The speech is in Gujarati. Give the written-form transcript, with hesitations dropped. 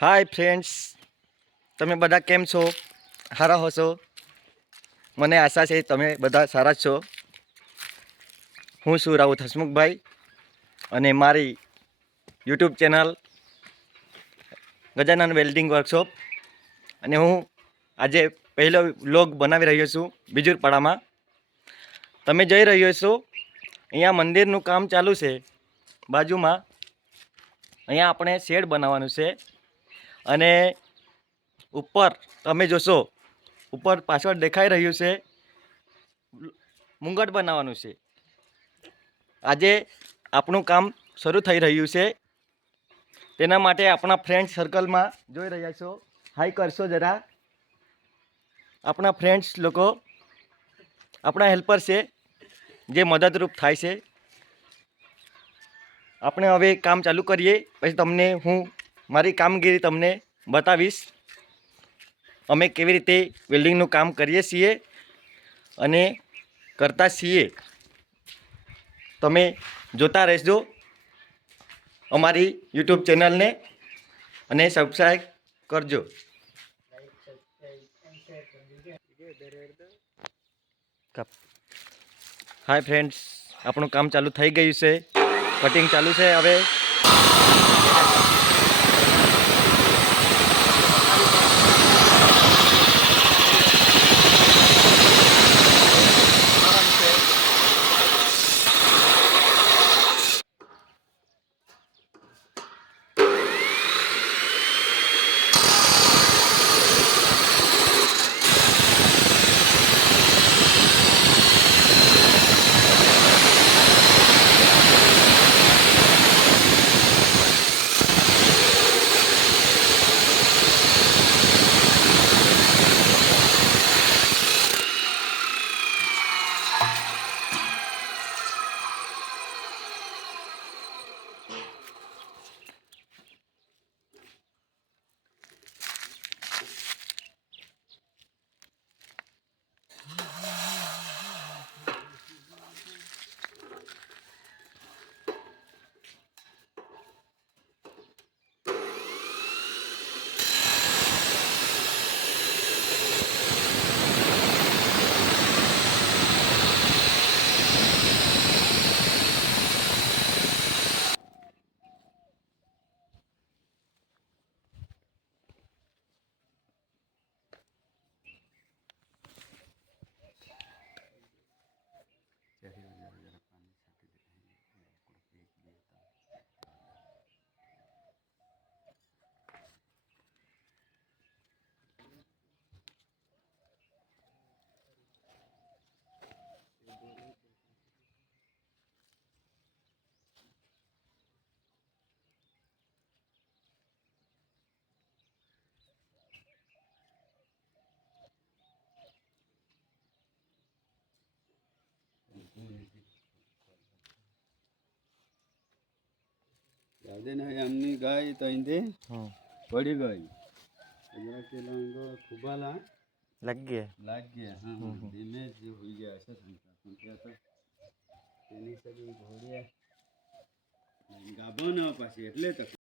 હાય ફ્રેન્ડ્સ, તમે બધા કેમ છો? સારા હશો? મને આશા છે તમે બધા સારા જ છો. હું છું રાઉત હસમુખભાઈ અને મારી YouTube channel Gajanan welding workshop, અને હું આજે પહેલો વ્લોગ બનાવી રહ્યો છું બીજુરપાડામાં. તમે જઈ રહ્યો છો, અહીંયા મંદિરનું કામ ચાલુ છે બાજુમાં. અહીંયા આપણે શેડ બનાવવાનું છે અને ઉપર તમે જોશો, ઉપર પાછળ દેખાઈ રહ્યું છે મુંગટ બનાવવાનું છે. આજે આપણું કામ શરૂ થઈ રહ્યું છે. તેના માટે આપણા ફ્રેન્ડ સર્કલમાં જોઈ રહ્યા છો, હાઈ કરશો જરા. આપણા ફ્રેન્ડ્સ લોકો આપણા હેલ્પર છે જે મદદરૂપ થાય છે. આપણે હવે કામ ચાલુ કરીએ, પછી તમને હું મારી કામગીરી તમને બતાવીશ. અમે કેવી રીતે વેલ્ડિંગનું કામ કરીએ છીએ અને કરતા છીએ. તમે જોતા રહેજો અમારી યુટ્યુબ ચેનલને અને સબસ્ક્રાઈબ કરજો. હાય ફ્રેન્ડ્સ, આપણું કામ ચાલુ થઈ ગયું છે. કટિંગ ચાલુ છે હવે. એમની ગાય તો પડી ગઈ, ખુબાલા લાગ લાગ ગયા. હા, ધીમે જ હોઈ ગયા હશે તેની ઘોડિયા ગાભો ન પાછી એટલે